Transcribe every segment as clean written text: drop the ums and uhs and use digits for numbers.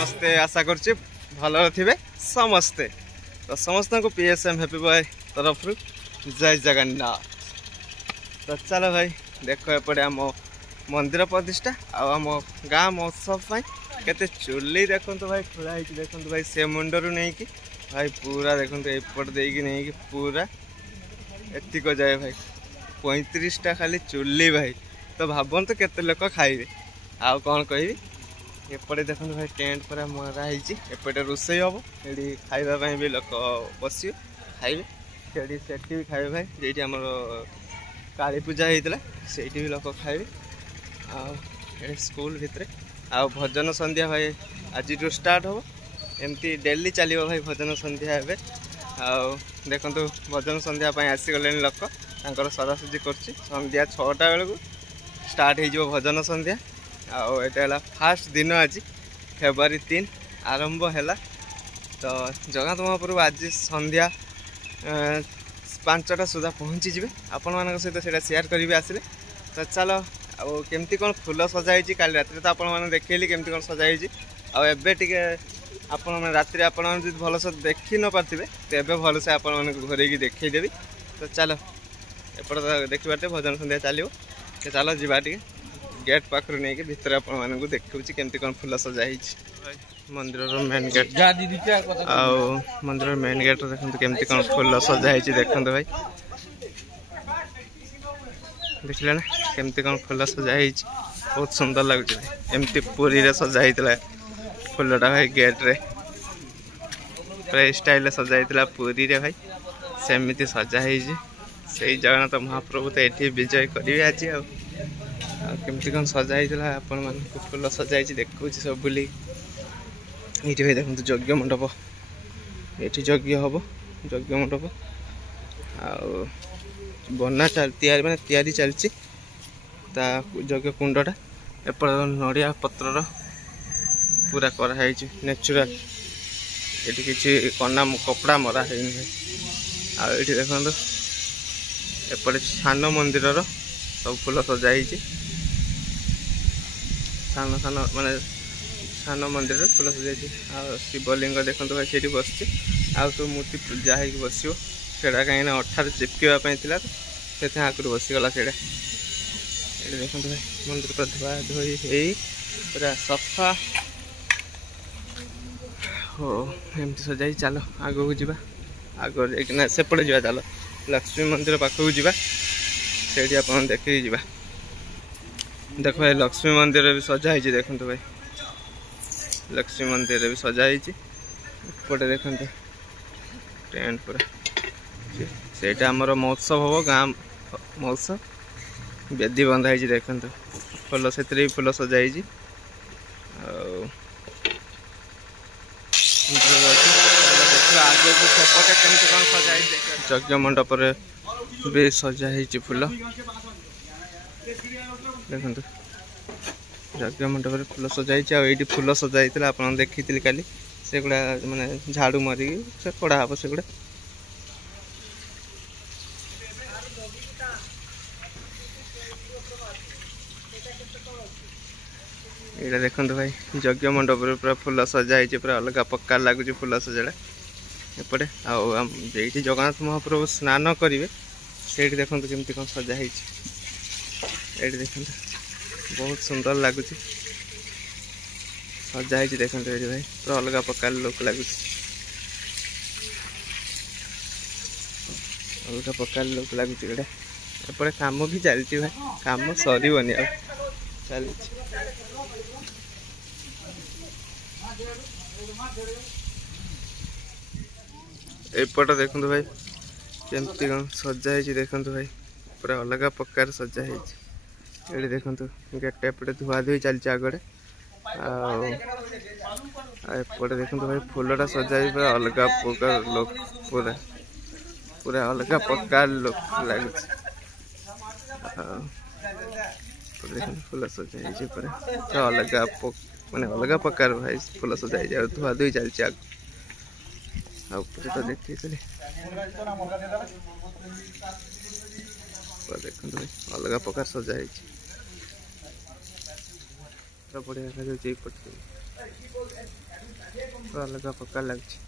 समस्ते आशा करुच्चे भल थे समस्ते तो समस्त को पीएसएम हैप्पी बॉय तरफ जय जगन्नाथ। तो चलो भाई देख एपटे आम मंदिर प्रतिष्ठा आम गाँ महोत्सव केते चुली देखो भाई खोलाई देखो भाई से मुंडरू नहीं कि भाई पूरा देखो एपट देकी नहीं कि पूरा एतिक जाए भाई 35टा खाली चुली भाई। तो भावन तो केते लोक खाइबे आउ कौन कहबी। एपटे देखो भाई टेंट पूरा मराई एपटे रोषे हम ये खावाई भी लोक बस खाइबे सेठी भी खाइबे भाई जी आम काली पूजा होता से भी लोक खाइबे आ स्कूल भितर आ भजन संध्या भाई आज स्टार्ट हो एमती डेली चलो भाई भजन संध्या एवं देखो भजन संध्या आसीगले लोक तर सजासजी कर संध्या 6टा बेलू स्टार्ट हो भजन संध्या आटा फास्ट दिन आज फेब्रुआरी 3 आरंभ है। तो जगन्नाथ महाप्रभु आज संध्या 5टा सुधा पहुँची जाए आपण मान सहित से शेयर करेंगे आसिले। तो चलो केमती कौन फूल सजाई काली रात तो आपण देखली केमती कौन सजाई आबे टे आपण रात भल से देखी न पारे तो ये भल से आपण घोर देखईदेवी। तो चलो एपटे देखिए भजन संध्या चलो तो चलो जीवा टे गेट पाखर नहीं कि भितर आपण देखुची केमती कौन फूल सजाई मंदिर मेन गेट मंदिर मेन गेट देखते केमती कौन फूल सजाई देखते भाई देखिले ना केमती कौन फूल सजाई बहुत सुंदर लगुच एमती पूरी रे सजाई फूलटा भाई गेट रे पूरा स्टाइल सजाई पूरी रे भाई सेमती सजाई से जगन्नाथ महाप्रभु तो ये विजय करेंगे आज केमती कौन सजाई आपण मान फूल सजाई देखुच सब बुली ये भाई देखो यज्ञ मंडप ये यज्ञ हम यज्ञ मंडप बना तैयारी माने तैयारी चलती यज्ञ कुंडटा एपट नड़िया पत्र पूरा कराई नेचुराल ये किसी कना कपड़ा मरा है भाई ये देखो एपटे सान मंदिर सब फूल सजाई सान सान माने सान मंदिर फूल सजाई शिवलिंग देखो भाई से बस सब मूर्ति पूजा हो बस सेटा कहीं अठार चिपकवाई से आगुरी बसीगला से देखो भाई मंदिर पर धुआ धोई पूरा सफा हो एमती सजाई। चलो आग को जा आग सेपटे जा चलो लक्ष्मी मंदिर पाखक जा से आप देखिए जा देख भाई लक्ष्मी मंदिर भी सजाई देखते भाई लक्ष्मी मंदिर भी सजाई पटे देखते टेंट पूरा सेटा आमर महोत्सव हम गाँ महोत्सव बेदी बंधाई देखते फूल से भी फूल सजाई यज्ञ मंडप भी सजाई फूल देखते यज्ञ मंडप फूल सजाई ये फूल सजाई आप देखी काली से गुड़ा माने झाड़ू मारिक से कड़ा हम से गुड़ा ये देखते भाई यज्ञ मंडप पूरा फूल सजाई पूरा अलग पक्का लगुच फूल सजा एपटे आठी जगन्नाथ महाप्रभु स्नान करेंगे से देखते केमती कौन सजाई ये देखते बहुत सुंदर लगुच सजाई देखते ये भाई पूरा अलग प्रकार लोक लगुच अलग प्रकार लोक लगुच एपटे काम भी चलती भाई काम सरबनी आ चल एपट देखते भाई केमती कौन सजाई देखते भाई पूरा अलग प्रकार सजाई ये देखते गेट एपटे धुआ धुई चलती आगड़े एपटे देखते भाई फूलटा सजाई पूरा अलग प्रकार लोक पूरा पूरा अलग प्रकार लोक लगुच फूल सजाई पूरा अलग माने अलग प्रकार भाई फूल सजाई धुआ धुई चलती आग तो देखिए देखते भाई अलग प्रकार सजाई बढ़िया देखा अलग प्रकार लगे।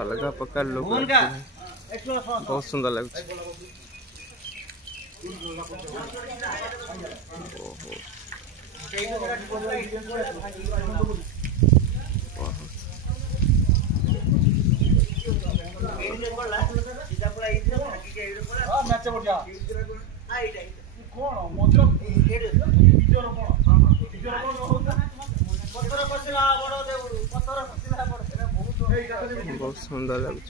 अलग प्रकार लोग बहुत सुंदर लगे। बहुत सुंदर लगे।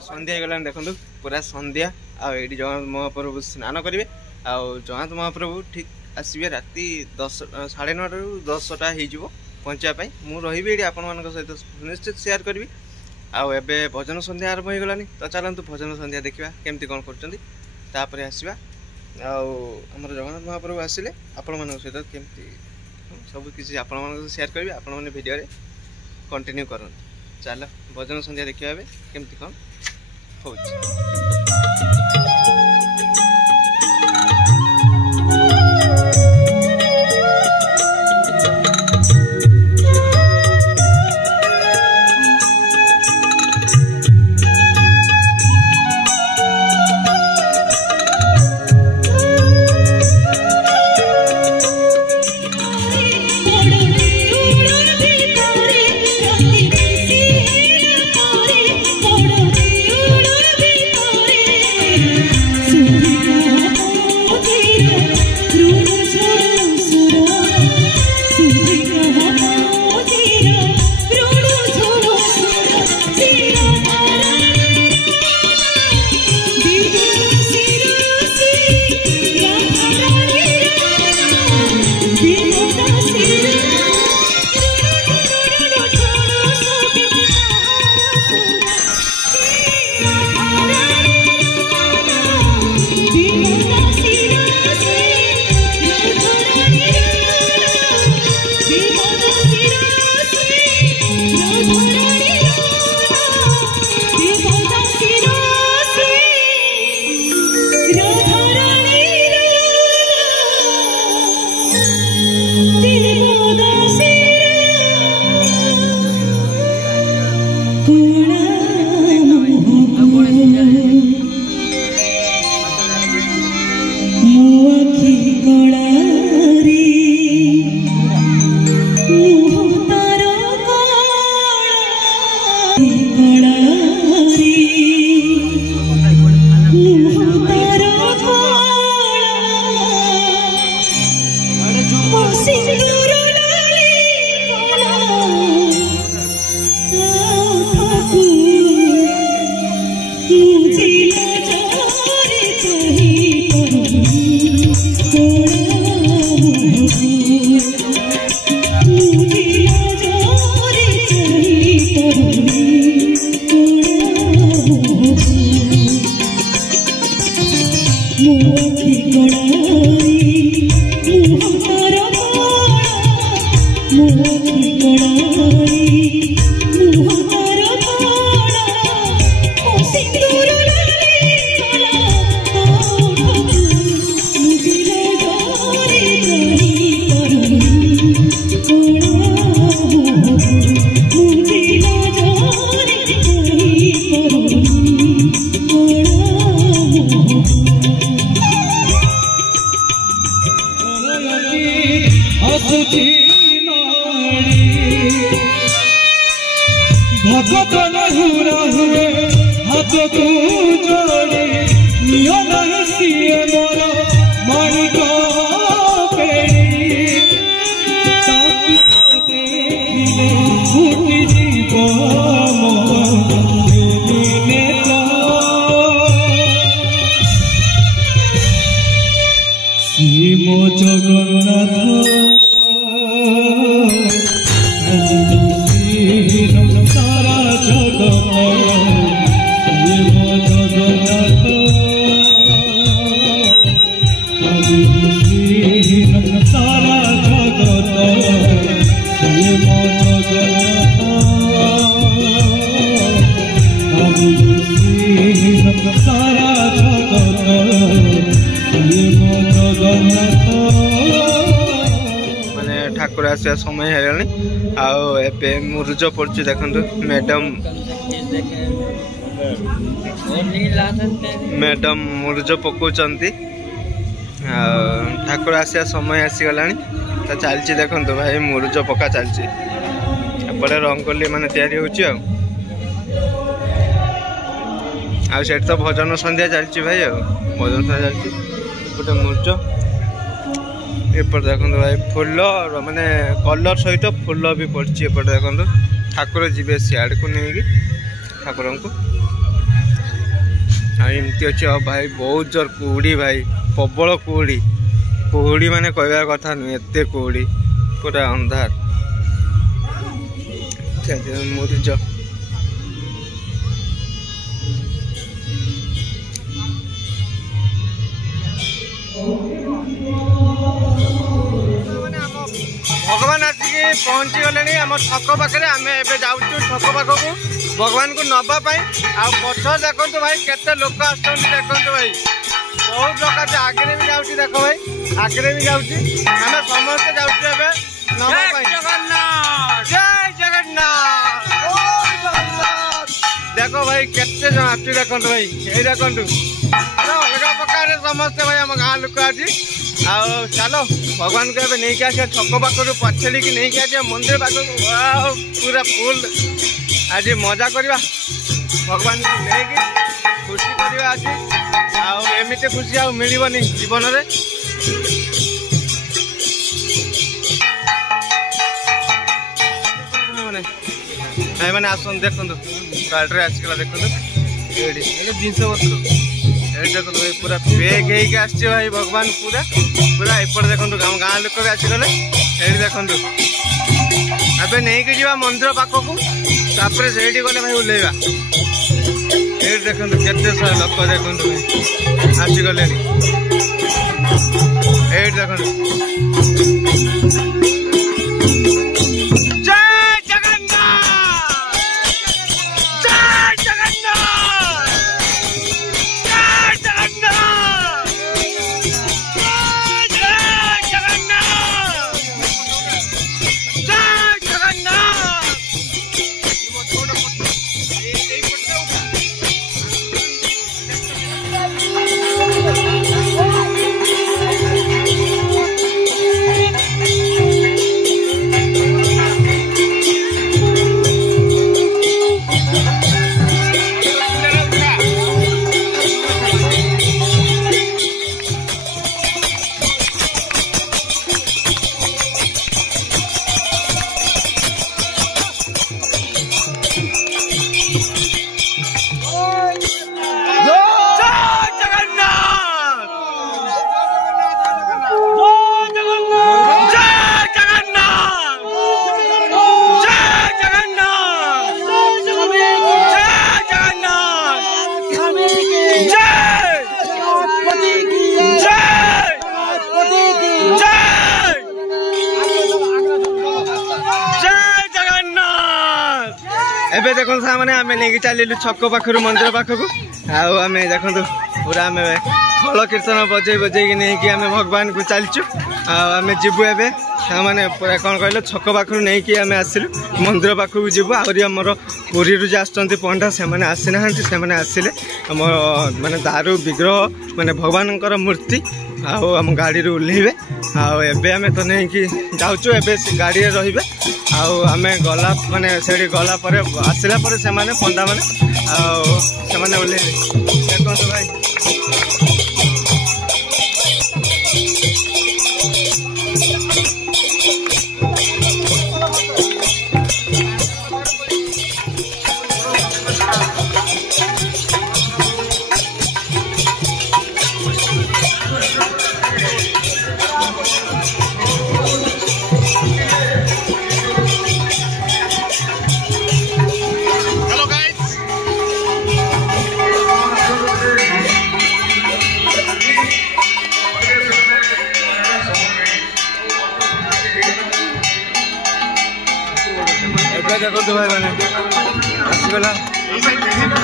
संध्या गला देखो पूरा संध्या आठ जगन्नाथ महाप्रभु स्नान करेंगे। जगन्नाथ महाप्रभु ठीक आसवे राति 9:30 रू 10टा हो पहुँचापी मुझे आपण मान सहित निश्चित शेयर करी। आबे भजन संध्या आरंभ हो गलानी तो चलतु भजन संध्या देखा केमती कौन कर आसवा। आमर जगन्नाथ महाप्रभु आसिले आपण मान सहित केमती सब किसी आपण मान शेयर करी। आपण मैंने वीडियो कंटिन्यू कर चल भजन संध्या देखा केमती कौन हो। भगत नहुरा हुए हाथ तू जोड़े नियो नहीं सिए मोर माणिक पेड़ी ताकि देखिले फुटी जीव मोने श्री मो जगन्नाथ सारा जगत आसा समय है आबे मुरुज पड़ुच देखु मैडम मुरुज पकाउछंती ठाकुर आसा समय आसीगला तो चलती देखु भाई मुरुज पका चलती एपटे रंगोली माने तैयारी होची आ सेठ तो भजन संध्या चलती भाई भजन संध्या चलती गोटे मुरुज एपटे देखो भाई फूल माने कलर सहित फूल भी पड़ी एपटे देखो ठाकुर जी सियाड़ को नहीं ठाकुर को एमती अच्छे भाई बहुत जोर कुहुड़ी भाई प्रबल कुहुड़ी कुहुड़ी माने कहवा कथा नुहे एत कुहुड़ी पूरा अंधार मुरुज भगवान आसिक पहुँची गले आम छक पाखे आम ए जाऊँ छक पाखक भगवान को नवापाई पछ देखु भाई केते लोक आसते देखु भाई बहुत लोग आगे भी जाऊँ देख भाई आगे भी जाऊँ आम समस्ते जाऊँ जय जगन्नाथ देखो भाई केते जन आसु देखु भाई ये देखु अलग प्रकार समस्ते भाई आम गाँ लोक आज चलो भगवान को नहीं आसा छक पाखर पछेड़ी की नहीं आसा मंदिर पाखक पूरा फुल आज मजा करवा भगवान को लेकिन खुशी करवा आज एमती खुशी आ मिलनी जीवन में मैंने आसन देखु गाड़ी आसगला देखु जिनस पत्र देखो भाई पूरा बेग होगी भाई भगवान पूरा पूरा एपट देखो गाँ लोक भी आसीगले ये देखु एबे नहीं कि जीवा मंदिर पाखक तापर से गले भाई ओल्लैवा ये देखो केते सारा लोक देखो आसीगले ये देखो एबे देखो सामने आम नहीं चलू छक पाखर मंदिर पाखक आम देखो पूरा आम खल कीर्तन बजे बजे नहीं कि आम भगवान को चलचु आम जीवु एबे मैंने पूरा कौन कहल छक पाखर नहीं कि आम आसिलु मंदिर पाखक जीवु आमर पुरी जो आसुँच पंडा से आसी ना से आसिले आम माने दारू विग्रह माने भगवान मूर्ति आम गाड़ी ओह्लैबे आबे आम तो नहीं कि जाऊँ एबे गाड़ी रे आम गला माने से गला आसला से पंडा मैंने ओह्लैबे देखो भाई देखो भाई मैंने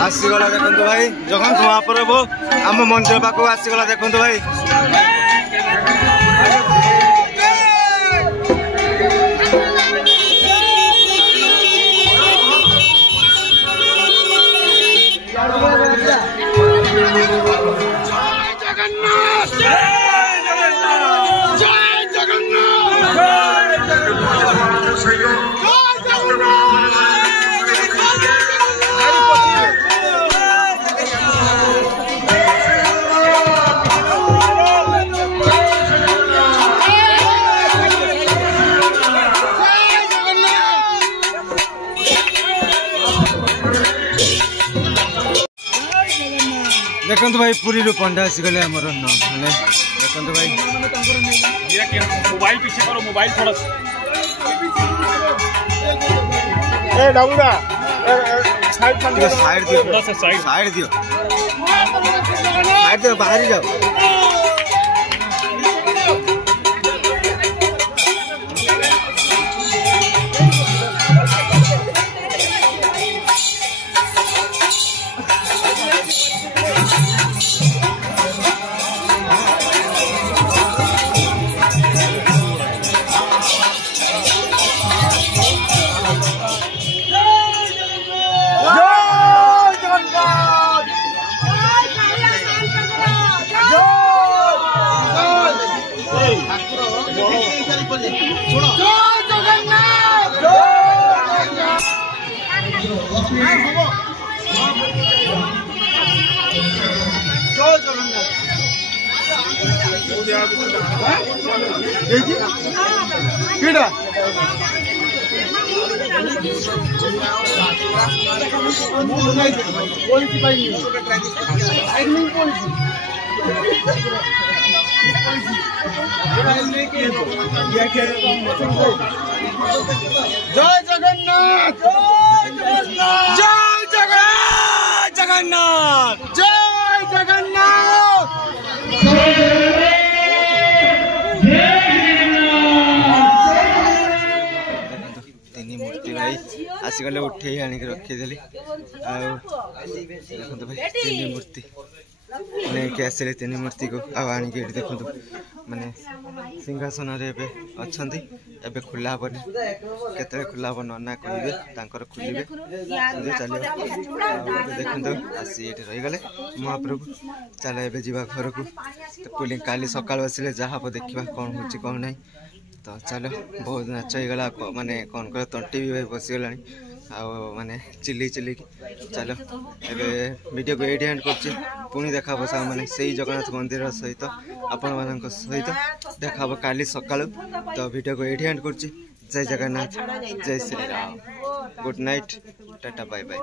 आसीगला देखो भाई जगन्नाथ महाप्रभु आम मंदिर पाखक आसीगला देखो भाई देखो भाई पुरी रू पंडा आसीगले आमर मैंने देखो भाई मोबाइल पीछे करो मोबाइल थोड़ा साइड दियो थोड़ा सा साइड साइड दियो बाहर ही जाओ जय जगन्नाथ जय जगन्नाथ जय जगन्नाथ तीन मूर्ति भाई आसिगले उठे आणिक रखीदेली देखो भाई तीन मूर्ति नहीं आसिले तीन मूर्ति को आणिक देखो माने सिंहासन एबे खुला हेनी केतरे खुला हे नना कहे खुलिबे चलो देखो आसी ये रहीगले महाप्रभु चलो एबे जीवा घर को पुलिंग काली सकाल आसिले जहाँ देखा कौन हो कौन ना तो चलो बहुत नाच होगला माने कौन कर तंटी भी भाई बसीगला माने चिल्ली चिल्ली चलो एबे वीडियो को एडी एंड करछि पुणी देखा साग माने सही जगन्नाथ मंदिर सहित आपण मानक सहित देखा काली सकाल तो वीडियो को एडी एंड करछि जय जगन्नाथ जय Shri Ram good night tata bye bye.